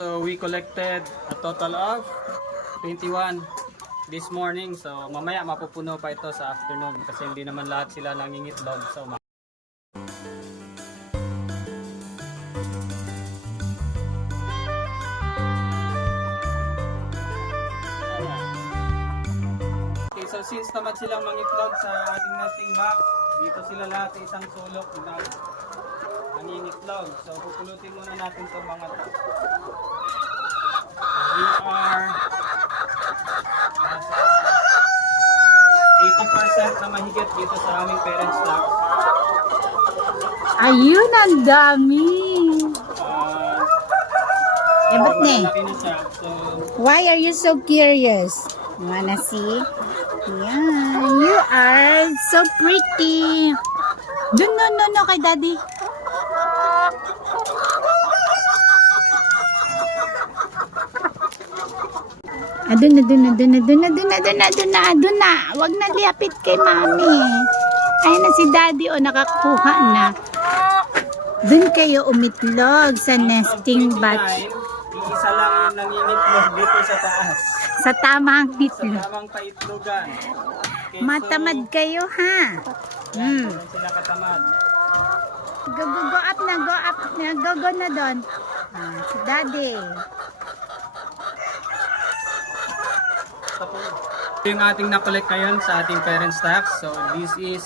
So we collected a total of 21 this morning. So mamaya mapupuno pa ito sa afternoon kasi hindi naman lahat sila nangingitlog sa umaga. Okay, so since naman silang mangitlog sa ating nesting box, dito sila lahat sa isang sulok na nangingitlog. So pupulutin muna natin itong mga to. We are 80% na mahigit dito sa aming parent stock. Ayun, ang dami. Ba't ne? Malaki na siya. So, Why are you so curious? You wanna see? Yan. You are so pretty. No, kay daddy. Adun na. Wag na liapit kay mami. Ayun na si daddy, o nakakuha na. Dun kayo umitlog sa nesting batch. Iisa lang yung nangingitlog dito sa taas. Sa tamang Sa itlog. tamang paitlogan. Okay, Matamad kayo, ha? Yan sila katamad. Go up na. Go na doon. Si daddy. Ito yung ating na-collect ngayon sa ating parent stock. So this is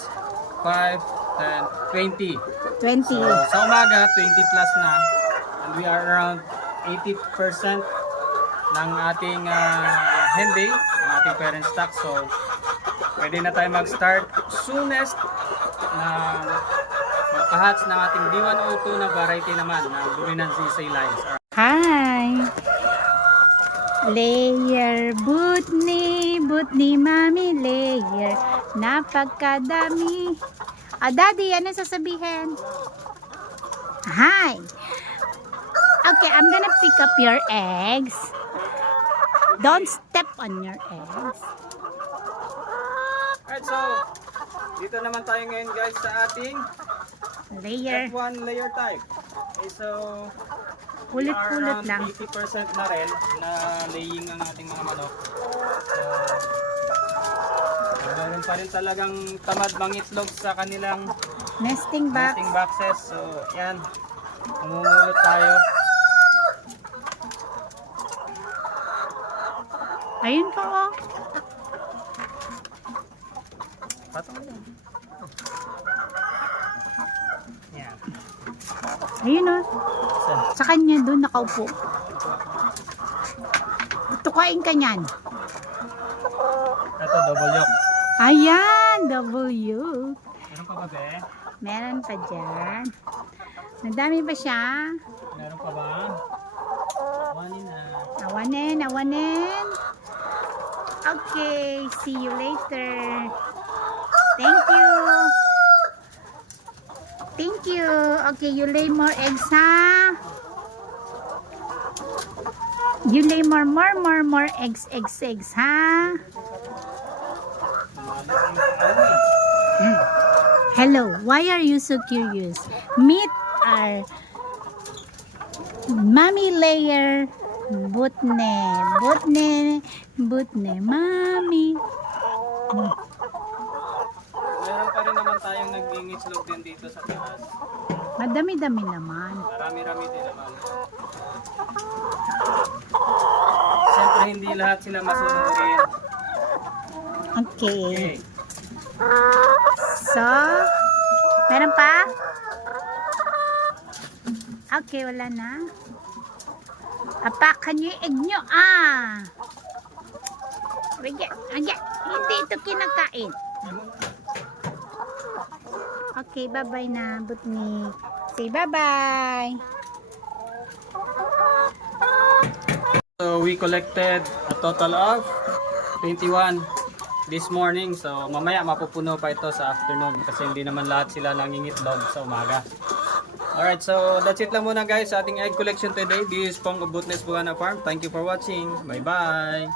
5, 10, 20. 20. So, sa umaga, 20 plus na. And we are around 80% ng ating hen day, ng ating parent stock. So, pwede na tayo mag-start soonest na magpa-hatch ng ating D102 na variety naman, na dominant CSA lines. Hi! Layer, Butni, mami, layer. Napagkadami. Daddy, ano sasabihin? Hi! Okay, I'm gonna pick up your eggs. Don't step on your eggs. Alright, so, dito naman tayo ngayon guys sa ating Layer. F1 layer type. Okay, so, Pulot-pulot lang. 80% na rin na laying ang ating mga manok. So, meron pa rin talagang tamad mangitlog sa kanilang Nesting box. nesting boxes. So, yan. Umumulot tayo. Ayun po, oh. Patong yan. Yan. Ayun, oh. Saan? Sa kanya doon nakaupo. Tukain ka niyan. Ito, double yolk. Ayan, W. Meron pa ba, be? Meron pa dyan. Nadami ba siya? Meron pa ba? Awanin na. Awanin. Okay, see you later. Thank you. Okay, you lay more eggs, ha? You lay more eggs, ha? Hello, why are you so curious? Meet our mommy layer, Butne, mommy. Meron pa rin naman tayong nag-ingitlog din dito sa taas. Madami-dami naman. Marami-rami din naman. Siyempre hindi lahat sila masunurin. Okay. So, meron pa? Okay, wala na. Apakan nyo yung egg nyo, Hindi ito kinakain. Okay, bye-bye na, Butni. Say bye-bye. So we collected a total of 21 this morning. So mamaya mapupuno pa ito sa afternoon kasi hindi naman lahat sila nangingitlog sa umaga. Alright, so that's it lang muna guys sa ating egg collection today. This is Pong of Butnes Buana Farm. Thank you for watching. Bye bye!